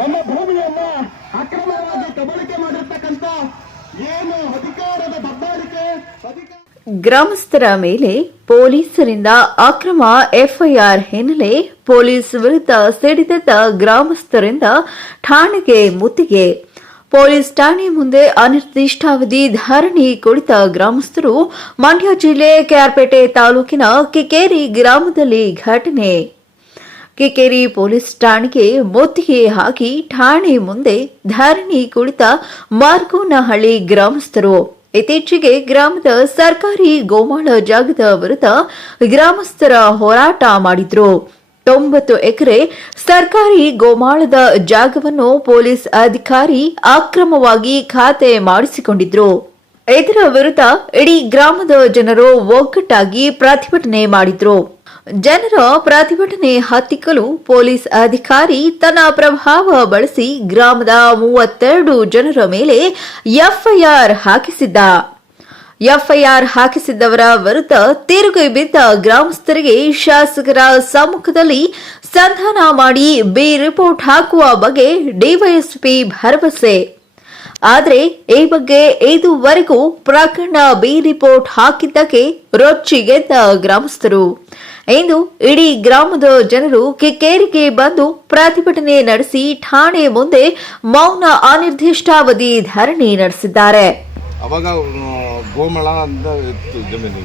ನಮ್ಮ ಭೂಮಿಯನ್ನ ಅಕ್ರಮವಾಗಿ ಕಬಳಿಕೆ ಮಾಡಿರ್ತಕ್ಕಂಥ ಏನು ಅಧಿಕಾರದ ದಬ್ಬಾಳಿಕೆ ಗ್ರಾಮಸ್ಥರ ಮೇಲೆ ಪೊಲೀಸರಿಂದ ಅಕ್ರಮ ಎಫ್ಐಆರ್ ಹಿನ್ನೆಲೆ ಪೊಲೀಸ್ ವಿರುದ್ಧ ಸಿಡಿದೆದ್ದ ಗ್ರಾಮಸ್ಥರಿಂದ ಠಾಣೆಗೆ ಮುತ್ತಿಗೆ ಪೊಲೀಸ್ ಠಾಣೆ ಮುಂದೆ ಅನಿರ್ದಿಷ್ಟಾವಧಿ ಧರಣಿ ಕುಳಿತ ಗ್ರಾಮಸ್ಥರು, ಮಂಡ್ಯ ಜಿಲ್ಲೆ ಕೆಆರ್ಪೇಟೆ ತಾಲೂಕಿನ ಕಿಕೇರಿ ಗ್ರಾಮದಲ್ಲಿ ಘಟನೆ. ಕಿಕೇರಿ ಪೊಲೀಸ್ ಠಾಣೆಗೆ ಮುತ್ತಿಗೆ ಹಾಕಿ ಠಾಣೆ ಮುಂದೆ ಧರಣಿ ಕುಳಿತ ಮಾರ್ಗೋನಹಳ್ಳಿ ಗ್ರಾಮಸ್ಥರು. ಇತ್ತೀಚೆಗೆ ಗ್ರಾಮದ ಸರ್ಕಾರಿ ಗೋಮಾಳ ಜಾಗದ ವಿರುದ್ಧ ಗ್ರಾಮಸ್ಥರ ಹೋರಾಟ ಮಾಡಿದ್ರು. ತೊಂಬತ್ತು ಎಕರೆ ಸರ್ಕಾರಿ ಗೋಮಾಳದ ಜಾಗವನ್ನು ಪೊಲೀಸ್ ಅಧಿಕಾರಿ ಅಕ್ರಮವಾಗಿ ಖಾತೆ ಮಾಡಿಸಿಕೊಂಡಿದ್ರು. ಇದರ ವಿರುದ್ಧ ಇಡೀ ಗ್ರಾಮದ ಜನರು ಒಗ್ಗಟ್ಟಾಗಿ ಪ್ರತಿಭಟನೆ ಮಾಡಿದ್ರು. ಜನರ ಪ್ರತಿಭಟನೆ ಹತ್ತಿಕ್ಕಲು ಪೊಲೀಸ್ ಅಧಿಕಾರಿ ತನ್ನ ಪ್ರಭಾವ ಬಳಸಿ ಗ್ರಾಮದ ಮೂವತ್ತೆರಡು ಜನರ ಮೇಲೆ ಎಫ್ಐಆರ್ ಹಾಕಿಸಿದ್ದ. ಎಫ್ಐಆರ್ ಹಾಕಿಸಿದ್ದವರ ವಿರುದ್ಧ ತಿರುಗಿ ಬಿದ್ದ ಗ್ರಾಮಸ್ಥರಿಗೆ ಶಾಸಕರ ಸಮ್ಮುಖದಲ್ಲಿ ಸಂಧಾನ ಮಾಡಿ ಬಿ ರಿಪೋರ್ಟ್ ಹಾಕುವ ಬಗ್ಗೆ ಡಿವೈಎಸ್ಪಿ ಭರವಸೆ. ಆದರೆ ಈ ಬಗ್ಗೆ ಇದುವರೆಗೂ ಪ್ರಕರಣ ಬಿ ರಿಪೋರ್ಟ್ ಹಾಕಿದ್ದಕ್ಕೆ ರೊಚ್ಚಿಗೆದ್ದ ಗ್ರಾಮಸ್ಥರು. ಇಂದು ಇಡೀ ಗ್ರಾಮದ ಜನರು ಕಿಕ್ಕೇರಿಗೆ ಬಂದು ಪ್ರತಿಭಟನೆ ನಡೆಸಿ ಠಾಣೆ ಮುಂದೆ ಮೌನ ಅನಿರ್ದಿಷ್ಟಾವಧಿ ಧರಣಿ ನಡೆಸಿದ್ದಾರೆ. ಅವಾಗ ಗೋಮಳ ಅಂತ ಇತ್ತು ಜಮೀನು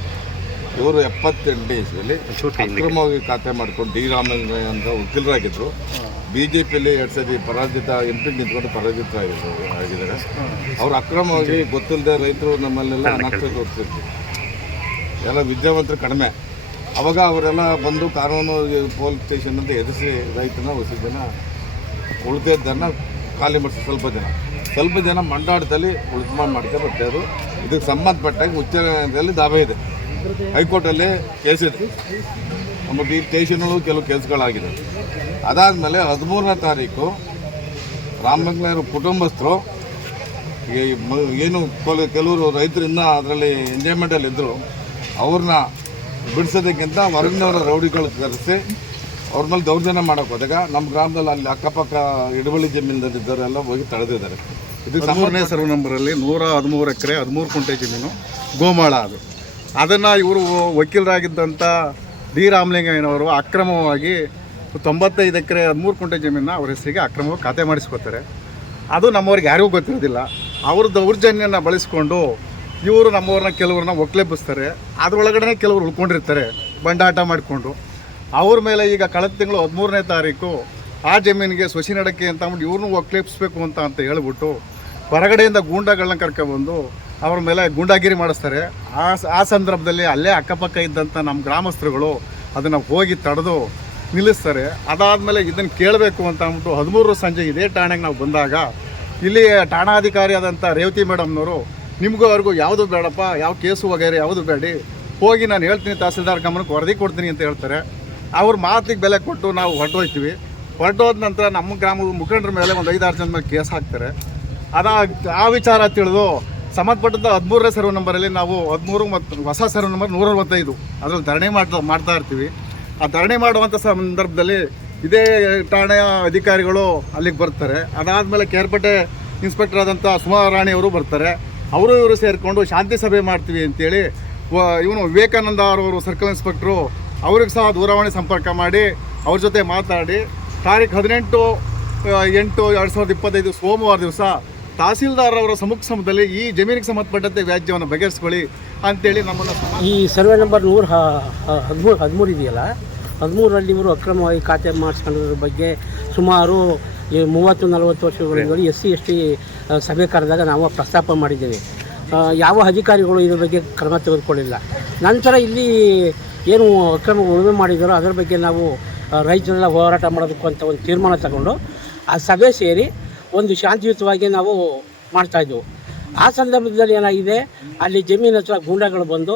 ಇವರು ಎಪ್ಪತ್ತೆಂಟನೇ ಇಸ್ವಿಯಲ್ಲಿ ಅಕ್ರಮವಾಗಿ ಖಾತೆ ಮಾಡ್ಕೊಂಡು ಡಿ. ರಾಮಲಿಂಗಯ್ಯ ಅಂತ ವಕೀಲರಾಗಿದ್ದರು ಬಿ ಜೆ ಪಿಯಲ್ಲಿ ಎರಡು ಸತಿ ಪರಾಜಿತ ಎಂ ಪಿ ನಿಂತ್ಕೊಂಡು ಪರಾಜಿತ ಆಗಿದ್ರು ಆಗಿದ್ದಾರೆ. ಅವರು ಅಕ್ರಮವಾಗಿ ಗೊತ್ತಿಲ್ಲದೆ ರೈತರು ನಮ್ಮಲ್ಲೆಲ್ಲ ಅನಕ್ಷರ ತೋರಿಸಿದ್ರು. ಎಲ್ಲ ವಿದ್ಯಾವಂತರು ಕಡಿಮೆ. ಅವಾಗ ಅವರೆಲ್ಲ ಬಂದು ಕಾನೂನು ಪೊಲೀಸ್ ಸ್ಟೇಷನ್ ಅಂತ ಎದುರಿಸಿ ರೈತನ ಹೊಸ ಜನ ಉಳಿದಿದ್ದನ್ನು ಖಾಲಿ ಮಾಡಿಸಿ ಸ್ವಲ್ಪ ಜನ. ಸ್ವಲ್ಪ ಜನ ಮಂಡಾಟದಲ್ಲಿ ಉಳಿದ್ಮಾನ್ ಮಾಡ್ಕೊಂಡು ಅದು ಇದಕ್ಕೆ ಸಂಬಂಧಪಟ್ಟಾಗ ಉಚ್ಚ ನ್ಯಾಯಾಲಯದಲ್ಲಿ ದಾವೆ ಇದೆ. ಹೈಕೋರ್ಟಲ್ಲಿ ಕೇಸ್ ಇದೆ. ನಮ್ಮ ಈ ಸ್ಟೇಷನಲ್ಲೂ ಕೆಲವು ಕೇಸ್ಗಳಾಗಿದೆ ಅದಾದಮೇಲೆ ಹದಿಮೂರನೇ ತಾರೀಕು ರಾಮಲಿಂಗಯ್ಯರ ಕುಟುಂಬಸ್ಥರು ಏನು ಕೊಲ್- ಕೆಲವರು ರೈತರಿಂದ ಅದರಲ್ಲಿ ಎಂಜಾಯ್ಮೆಂಟಲ್ಲಿ ಇದ್ದರು ಅವ್ರನ್ನ ಬಿಡಿಸೋದಕ್ಕಿಂತ ಹೊರಗಿನವರ ರೌಡಿಗಳು ಕರೆಸಿ ಅವ್ರ ಮೇಲೆ ದೌರ್ಜನ್ಯ ಮಾಡೋಕೆ ಹೋದಾಗ ನಮ್ಮ ಗ್ರಾಮದಲ್ಲಿ ಅಲ್ಲಿ ಅಕ್ಕಪಕ್ಕ ಹಿಡುವಳಿ ಜಮೀನಲ್ಲಿದ್ದವರೆಲ್ಲ ಹೋಗಿ ತಡೆದಿದ್ದಾರೆ. ಇದು ಸರ್ವ ಸರ್ವೆ ನಂಬರಲ್ಲಿ ನೂರ ಹದಿಮೂರು ಎಕರೆ, ಹದಿಮೂರು ಕುಂಟೆ ಜಮೀನು, ಗೋಮಾಳ ಅದು. ಅದನ್ನು ಇವರು ವಕೀಲರಾಗಿದ್ದಂಥ ಡಿ ರಾಮಲಿಂಗಯ್ಯನವರು ಅಕ್ರಮವಾಗಿ ತೊಂಬತ್ತೈದು ಎಕರೆ, ಹದಿಮೂರು ಕುಂಟೆ ಜಮೀನನ್ನ ಅವ್ರ ಹೆಸರಿಗೆ ಅಕ್ರಮವಾಗಿ ಖಾತೆ ಮಾಡಿಸ್ಕೋತಾರೆ. ಅದು ನಮ್ಮವ್ರಿಗೆ ಯಾರಿಗೂ ಗೊತ್ತಿರೋದಿಲ್ಲ. ಅವ್ರ ದೌರ್ಜನ್ಯನ ಬಳಸ್ಕೊಂಡು ಇವರು ನಮ್ಮವ್ರನ್ನ ಕೆಲವ್ರನ್ನ ಒಕ್ಲೆಬ್ಬಿಸ್ತಾರೆ. ಅದರೊಳಗಡೆ ಕೆಲವರು ಉಳ್ಕೊಂಡಿರ್ತಾರೆ. ಬಂಡಾಟ ಮಾಡಿಕೊಂಡು. ಅವ್ರ ಮೇಲೆ ಈಗ ಕಳೆದ ತಿಂಗಳು ಹದಿಮೂರನೇ ತಾರೀಕು ಆ ಜಮೀನಿಗೆ ಸೊಸಿ ನಡಕ್ಕೆ ಅಂತ ಅಂದ್ಬಿಟ್ಟು ಇವ್ರನ್ನೂ ಒಕ್ಲೇಪಿಸ್ಬೇಕು ಅಂತ ಅಂತ ಹೇಳ್ಬಿಟ್ಟು ಹೊರಗಡೆಯಿಂದ ಗೂಂಡಾಗಳನ್ನ ಕರ್ಕೊಬಂದು ಅವ್ರ ಮೇಲೆ ಗೂಂಡಾಗಿರಿ ಮಾಡಿಸ್ತಾರೆ. ಆ ಆ ಸಂದರ್ಭದಲ್ಲಿ ಅಲ್ಲೇ ಅಕ್ಕಪಕ್ಕ ಇದ್ದಂಥ ನಮ್ಮ ಗ್ರಾಮಸ್ಥರುಗಳು ಅದನ್ನು ಹೋಗಿ ತಡೆದು ನಿಲ್ಲಿಸ್ತಾರೆ. ಅದಾದಮೇಲೆ ಇದನ್ನು ಕೇಳಬೇಕು ಅಂತ ಅಂದ್ಬಿಟ್ಟು ಹದಿಮೂರು ಸಂಜೆ ಇದೇ ಠಾಣೆಗೆ ನಾವು ಬಂದಾಗ ಇಲ್ಲಿ ಠಾಣಾಧಿಕಾರಿಯಾದಂಥ ರೇವತಿ ಮೇಡಮ್ನವರು, ನಿಮಗೂ ಅವ್ರಿಗೂ ಯಾವುದು ಬೇಡಪ್ಪ, ಯಾವ ಕೇಸು ವಗೈರೆ ಯಾವುದು ಬೇಡಿ, ಹೋಗಿ ನಾನು ಹೇಳ್ತೀನಿ ತಹಸೀಲ್ದಾರ್ ಗಮನಕ್ಕೆ ವರದಿ ಕೊಡ್ತೀನಿ ಅಂತ ಹೇಳ್ತಾರೆ. ಅವ್ರ ಮಾತಿಗೆ ಬೆಲೆ ಕೊಟ್ಟು ನಾವು ಹೊರಟೋಯ್ತೀವಿ ಹೊರಟೋದ ನಂತರ ನಮ್ಮ ಗ್ರಾಮದ ಮುಖಂಡರ ಮೇಲೆ ಒಂದು ಐದಾರು ಜನ ಮೇಲೆ ಕೇಸ್ ಹಾಕ್ತಾರೆ. ಅದ ಆ ವಿಚಾರ ತಿಳಿದು ಸಂಬಂಧಪಟ್ಟಂಥ ಹದಿಮೂರನೇ ಸರ್ವೆ ನಂಬರಲ್ಲಿ ನಾವು ಹದಿಮೂರು ಮತ್ತು ಹೊಸ ಸರ್ವೆ ನಂಬರ್ ನೂರ ಅರವತ್ತೈದು ಅದರಲ್ಲಿ ಧರಣಿ ಮಾಡ್ತಾ ಮಾಡ್ತಾ ಇರ್ತೀವಿ. ಆ ಧರಣಿ ಮಾಡುವಂಥ ಸಂದರ್ಭದಲ್ಲಿ ಇದೇ ಠಾಣೆಯ ಅಧಿಕಾರಿಗಳು ಅಲ್ಲಿಗೆ ಬರ್ತಾರೆ. ಅದಾದಮೇಲೆ ಕೇರ್ಪೇಟೆ ಇನ್ಸ್ಪೆಕ್ಟರ್ ಆದಂಥ ರಾಣಿಯವರು ಬರ್ತಾರೆ. ಅವರು ಇವರು ಸೇರಿಕೊಂಡು ಶಾಂತಿ ಸಭೆ ಮಾಡ್ತೀವಿ ಅಂತೇಳಿ ಇವನು ವಿವೇಕಾನಂದ ಅವರು, ಸರ್ಕಲ್ ಇನ್ಸ್ಪೆಕ್ಟ್ರು ಅವ್ರಿಗೆ ಸಹ ದೂರವಾಣಿ ಸಂಪರ್ಕ ಮಾಡಿ ಅವ್ರ ಜೊತೆ ಮಾತಾಡಿ. ತಾರೀಖು ಹದಿನೆಂಟು ಎಂಟು, ಎರಡು ಸಾವಿರದ ಇಪ್ಪತ್ತೈದು ಸೋಮವಾರ ದಿವಸ ತಹಸೀಲ್ದಾರ್ ಅವರ ಸಮ್ಮುಖ ಸಮದಲ್ಲಿ ಈ ಜಮೀನಿಗೆ ಸಂಬಂಧಪಟ್ಟಂತೆ ವ್ಯಾಜ್ಯವನ್ನು ಬಗೆಹರಿಸ್ಕೊಳ್ಳಿ ಅಂತೇಳಿ ನಮ್ಮನ್ನು ಈ ಸರ್ವೆ ನಂಬರ್ ನೂರ ಹದಿಮೂರು ಹದಿಮೂರು ಇದೆಯಲ್ಲ ಹದಿಮೂರರಲ್ಲಿ ಇವರು ಅಕ್ರಮವಾಗಿ ಖಾತೆ ಮಾಡಿಸ್ಕೊಂಡಿರೋದ್ರ ಬಗ್ಗೆ ಸುಮಾರು ಈ ಮೂವತ್ತು, ನಲವತ್ತು ವರ್ಷಗಳಿಂದ ಎಸ್ ಸಿ, ಎಸ್ ಟಿ ಸಭೆ ಕರೆದಾಗ ನಾವು ಪ್ರಸ್ತಾಪ ಮಾಡಿದ್ದೇವೆ. ಯಾವ ಅಧಿಕಾರಿಗಳು ಇದ್ರ ಬಗ್ಗೆ ಕ್ರಮ ತೆಗೆದುಕೊಳ್ಳಿಲ್ಲ. ನಂತರ ಇಲ್ಲಿ ಏನು ಅಕ್ರಮ ಉಳುಮೆ ಮಾಡಿದ್ದಾರೋ ಅದರ ಬಗ್ಗೆ ನಾವು ರೈತರೆಲ್ಲ ಹೋರಾಟ ಮಾಡೋದಕ್ಕೂ ಅಂತ ಒಂದು ತೀರ್ಮಾನ ತಗೊಂಡು ಆ ಸಭೆ ಸೇರಿ ಒಂದು ಶಾಂತಿಯುತವಾಗಿ ನಾವು ಮಾಡ್ತಾಯಿದ್ದೆವು ಆ ಸಂದರ್ಭದಲ್ಲಿ ಏನಾಗಿದೆ, ಅಲ್ಲಿ ಜಮೀನು ಹತ್ರ ಗೂಂಡಾಗಳು ಬಂದು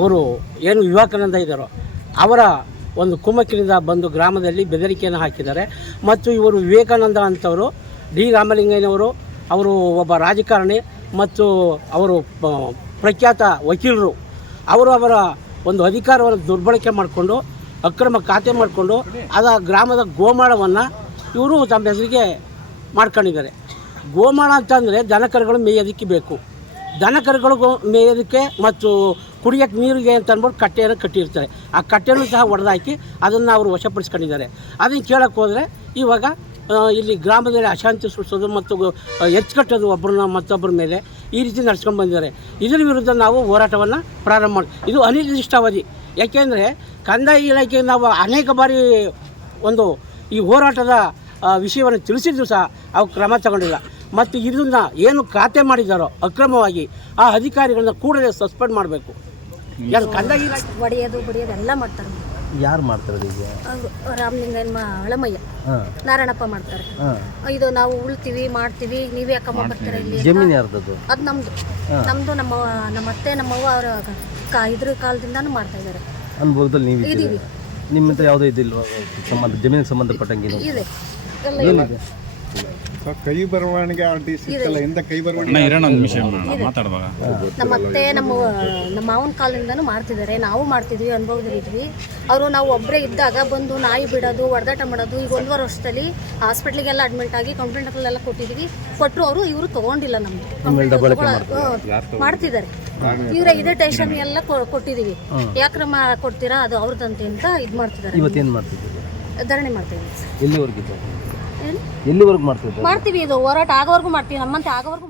ಅವರು ಏನು ವಿವೇಕಾನಂದ ಇದ್ದಾರೋ ಅವರ ಒಂದು ಕುಮ್ಮಕ್ಕಿನಿಂದ ಬಂದು ಗ್ರಾಮದಲ್ಲಿ ಬೆದರಿಕೆಯನ್ನು ಹಾಕಿದ್ದಾರೆ. ಮತ್ತು ಇವರು ವಿವೇಕಾನಂದ ಅಂತವರು, ಡಿ. ರಾಮಲಿಂಗಯ್ಯನವರು, ಅವರು ಒಬ್ಬ ರಾಜಕಾರಣಿ ಮತ್ತು ಅವರು ಪ್ರಖ್ಯಾತ ವಕೀಲರು. ಅವರು ಅವರ ಒಂದು ಅಧಿಕಾರವನ್ನು ದುರ್ಬಳಕೆ ಮಾಡಿಕೊಂಡು, ಅಕ್ರಮ ಖಾತೆ ಮಾಡಿಕೊಂಡು ಆ ಗ್ರಾಮದ ಗೋಮಾಳವನ್ನು ಇವರು ತಮ್ಮ ಹೆಸರಿಗೆ ಮಾಡ್ಕೊಂಡಿದ್ದಾರೆ. ಗೋಮಾಳ ಅಂತಂದರೆ ದನಕರುಗಳು ಮೇಯೋದಕ್ಕೆ ಬೇಕು. ದನಕರುಗಳಿಗೂ ಮೇಯೋದಕ್ಕೆ ಮತ್ತು ಕುಡಿಯೋಕ್ಕೆ ನೀರಿಗೆ ಅಂತ ಅಂದ್ಬಿಟ್ಟು ಕಟ್ಟೆಯನ್ನು ಕಟ್ಟಿರ್ತಾರೆ. ಆ ಕಟ್ಟೆನೂ ಸಹ ಒಡೆದಾಕಿ ಅದನ್ನು ಅವರು ವಶಪಡಿಸ್ಕೊಂಡಿದ್ದಾರೆ. ಅದನ್ನು ಕೇಳೋಕ್ಕೆ ಹೋದರೆ ಇವಾಗ ಇಲ್ಲಿ ಗ್ರಾಮದಲ್ಲಿ ಅಶಾಂತಿ ಸೃಷ್ಟಿಸೋದು ಮತ್ತು ಎಚ್ ಕಟ್ಟೋದು ಒಬ್ಬರನ್ನ ಮತ್ತೊಬ್ಬರ ಮೇಲೆ ಈ ರೀತಿ ನಡ್ಸ್ಕೊಂಡು ಬಂದಿದ್ದಾರೆ. ಇದರ ವಿರುದ್ಧ ನಾವು ಹೋರಾಟವನ್ನು ಪ್ರಾರಂಭ ಮಾಡಿ, ಇದು ಅನಿರ್ದಿಷ್ಟಾವಧಿ. ಯಾಕೆಂದರೆ ಕಂದಾಯ ಇಲಾಖೆ ನಾವು ಅನೇಕ ಬಾರಿ ಒಂದು ಈ ಹೋರಾಟದ ವಿಷಯವನ್ನು ತಿಳಿಸಿದ್ರು ಸಹ ಅವು ಕ್ರಮ ತಗೊಂಡಿಲ್ಲ. ಮತ್ತು ಇದನ್ನು ಏನು ಖಾತೆ ಮಾಡಿದ್ದಾರೋ ಅಕ್ರಮವಾಗಿ ಆ ಅಧಿಕಾರಿಗಳನ್ನ ಕೂಡಲೇ ಸಸ್ಪೆಂಡ್ ಮಾಡಬೇಕು. ಯಾರು ಕಂದಾಯ ಇಲಾಖೆ ಒಡೆಯೋದು, ಬಡಿಯೋದು ಎಲ್ಲ ಮಾಡ್ತಾರೆ. ಯಾರು ಮಾಡ್ತಾರೆ ಈಗ? ರಾಮಲಿಂಗನ್ ಅಳಮಯ್ಯ. ಹಳಮಯ್ಯ ನಾರಾಯಣಪ್ಪ ಮಾಡ್ತಾರೆ. ಇದು ನಾವು ಉಳ್ತೀವಿ ಮಾಡ್ತೀವಿ ನೀವೇ ಅಕ್ಕಮ್ಮ ಬರ್ತೀರಾ ಇಲ್ಲಿ. ಜಮೀನು ಯಾರ್ದದು? ಅದು ನಮ್ದು. ನಮ್ದು ನಮ್ಮ ನಮ್ಮ ಅತ್ತೆ ನಮ್ಮವ್ವ ಅವರ ಕಾ ಇದ್ರ ಕಾಲದಿಂದಾನು ಮಾಡ್ತಾ ಇದ್ದಾರೆ. ಅನುಭವದಲ್ಲಿ ನೀವು ಇದೀವಿ ನಿಮ್ಮ ಹತ್ರ ಯಾವುದೋ ಇದಿಲ್ವಾ? ಸಂಬಂಧ ಜಮೀನಿಗೆ ಸಂಬಂಧಪಟ್ಟಂಗೆ? ಇದೆ. ಕೈ ಬರವಣಿಗೆ ನಮ್ಮ ಅತ್ತೆ ನಮ್ಮ ನಮ್ಮ ಮಾವನ ಕಾಲದಿಂದನೂ ಮಾಡ್ತಿದ್ದಾರೆ. ನಾವು ಮಾಡ್ತಿದ್ವಿ ಅನುಭವದಲ್ಲಿ ಇದ್ವಿ. ಅವರು ನಾವು ಒಬ್ಬರೇ ಇದ್ದಾಗ ಬಂದು ನಾಯಿ ಬಿಡೋದು ಹೊಡೆದಾಟ ಮಾಡೋದು ಈಗ ಒಂದೂವರೆ ವರ್ಷದಲ್ಲಿ ಹಾಸ್ಪಿಟ್ಲಿಗೆಲ್ಲ ಅಡ್ಮಿಟ್ ಆಗಿ ಕಂಪ್ಲೇಂಟ್ಗಳೆಲ್ಲ ಕೊಟ್ಟಿದ್ದೀವಿ. ಕೊಟ್ಟರು ಅವರು ಇವರು ತೊಗೊಂಡಿಲ್ಲ ನಮ್ಗೆ. ಮಾಡ್ತಿದ್ದಾರೆ. ಇವರ ಇದೇ ಟೇಷನ್ ಎಲ್ಲ ಕೊ- ಕೊಟ್ಟಿದ್ದೀವಿ. ಯಾಕ್ರಮ ಕೊಡ್ತೀರಾ ಅದು ಅವ್ರದ್ದಂತೆ ಅಂತ ಇದು ಮಾಡ್ತಿದ್ದಾರೆ. ಇವತ್ತೇನು ಧರಣಿ ಮಾಡ್ತೀವಿ ಎಲ್ಲಿವರೆಗಿದ್ದು ಎಲ್ಲಿವರೆಗೂ ಮಾಡ್ತೀವಿ ಮಾಡ್ತೀವಿ ಇದು ಹೋರಾಟ ಆಗೋವರೆಗೂ ಮಾಡ್ತೀವಿ ನಮ್ಮಂತೆ ಆಗೋವರೆಗೂ